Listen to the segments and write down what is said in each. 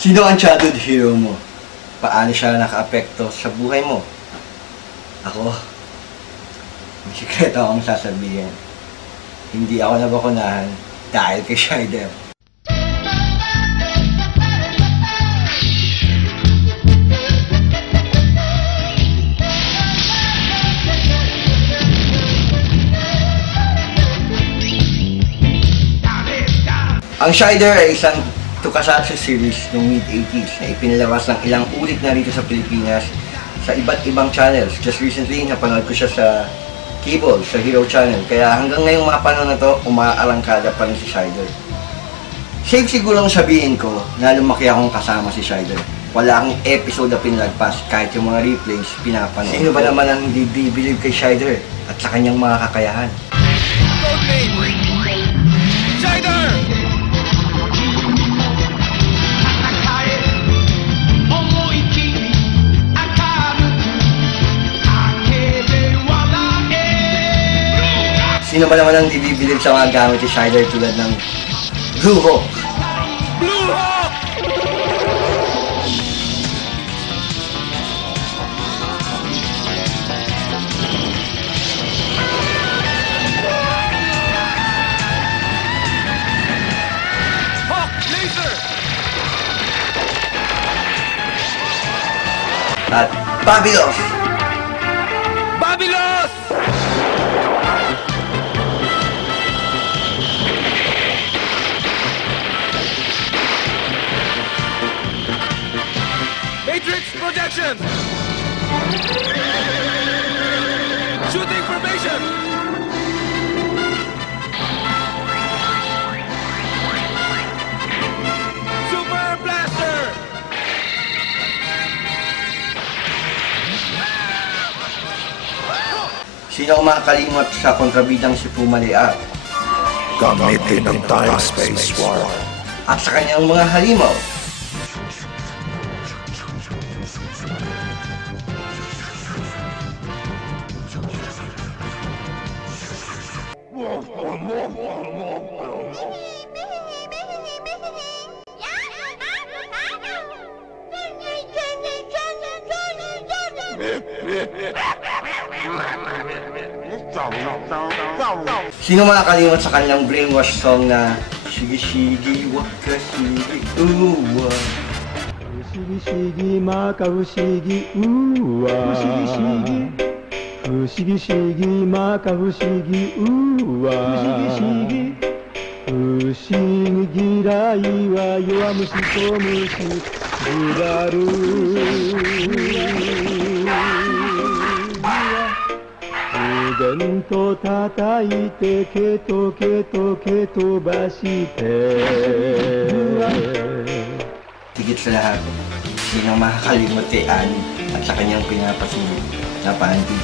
Sino ang childhood hero mo? Paano siya naka-apekto sa buhay mo? Ako, may sikreto akong sasabihin. Hindi ako nabakunahan dahil kay Shider. Ang Shider ay isang tokusatsu series noong mid-80s na ipinalabas ng ilang ulit na rito sa Pilipinas sa iba't ibang channels. Just recently, napanood ko siya sa cable, sa Hero Channel. Kaya hanggang ngayong mga panahon na to, umaalangkada pa rin si Shider. Safe siguro sabihin ko na lumaki akong kasama si Shider. Wala akong episode na pinalagpas kahit yung mga replays pinapanood. Sino ba naman ang hindi believe kay Shider at sa kanyang mga kakayahan? Shider! Sino ba naman ang dibibilib sa mga gamit ni Shider tulad ng Blue Hawk? Blue Hawk! Hawk Laser! At Babylos! Babylos! Matrix projection! Shooting formation! Super blaster! Sino ang makakalimot sa kontrabidang si Pumalea Gamitin ang time-space warp at sa kanyang mga halimaw? Sino makakalimot sa kanilang brainwash song na Shigi Shigi Wakashigi Uwa? Shigi Shigi Maka Fushigi Uwa Fushigi Shigi Maka Fushigi Uwa Fushigi Girai wa Yowamushi to Mushi Budaru Uden to tataite keto keto keto bashite. Higit sa lahat, sino ang makakalimot kay Annie at sa kanyang pinapasunod na panty?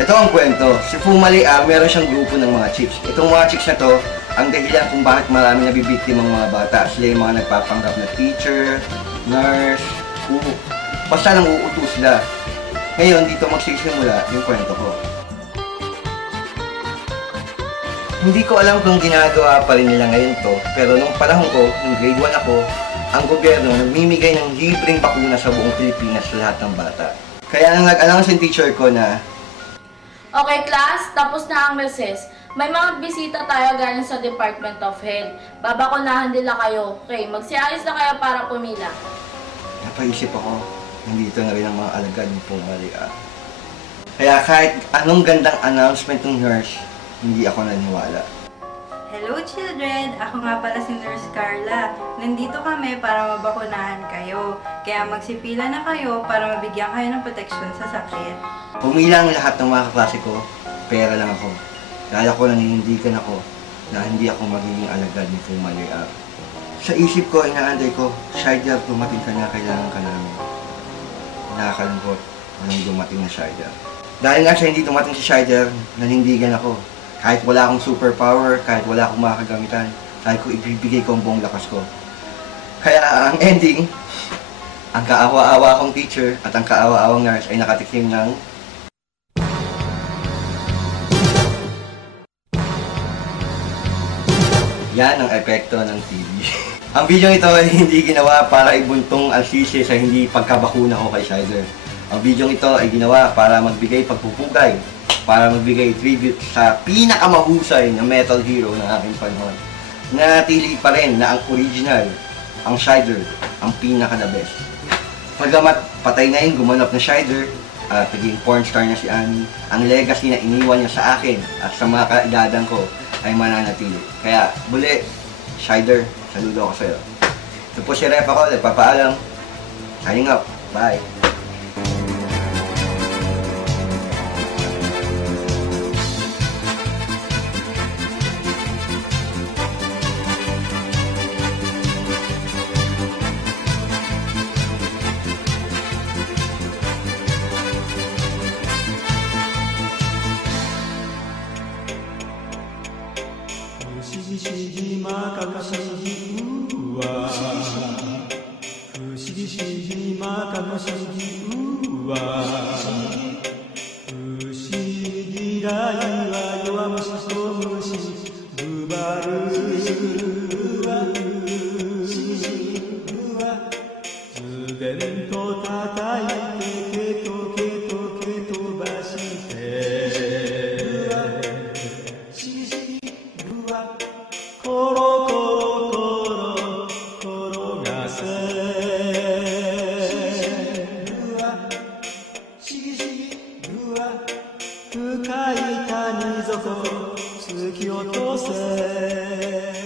Ito ang kwento. Si Pumalea, meron siyang grupo ng mga chicks. Itong mga chicks na to, ang dahilan kung bakit marami nabibiktima ng mga bata. Sila yung mga nagpapanggap na teacher, nurse, basta nang uuto sila. Ngayon, dito magsisimula yung kwento ko. Hindi ko alam kung ginagawa pa rin nila ngayon to, pero nung panahon ko, nung grade 1 ako, ang gobyerno nagmimigay ng libreng bakuna sa buong Pilipinas sa lahat ng bata. Kaya nang nag-announce yung teacher ko na, okay class, tapos na ang recess. May mga bisita tayo galing sa Department of Health. Babakunahan nila kayo. Okay, magsiayos na kayo para pumila. napaisip ako, nandito na rin ang mga alagad ng Pumalea. Kaya kahit anong gandang announcement ng nurse, hindi ako naniwala. Hello children! Ako nga pala si Nurse Carla. Nandito kami para mabakunahan kayo. Kaya magsipila na kayo para mabigyan kayo ng proteksyon sa sakit. Pumila ang lahat ng mga kaklase ko, pera lang ako. Kaya ko naninindigan ako na hindi ako magiging alagad ni Pumalea. Sa isip ko, inaantay ko, Shider, dumating ka na, kailangan ka namin. Nakakalungkot, walang dumating na Shider. Dahil nga siya hindi dumating si Shider, nanindigan ako Kahit wala akong superpower, kahit wala akong makagamitan, sabi ko, ibibigay ko ang buong lakas ko. Kaya ang ending, ang kaawa-awa kong teacher at ang kaawa-awang nurse ay nakatikim ng yan ang epekto ng TV. Ang video ito ay hindi ginawa para ibuntong ang sisi sa hindi pagkabakuna ko kay Shider. Ang video ito ay ginawa para magbigay pagpupugay, para magbigay tribute sa pinakamahusay na metal hero ng aking panahon. Nanatili pa rin na ang original, ang Shider, ang pinaka-the best. Pagamat patay na yung gumanap na Shider at naging pornstar na si Annie, ang legacy na iniwan niya sa akin at sa mga kaedadang ko ay mananatili. Kaya, muli, Shider, saludo ako sa'yo. Ito po si Rep ako, nagpapaalam. Signing up. Bye. Bukai 谷底突き落とせ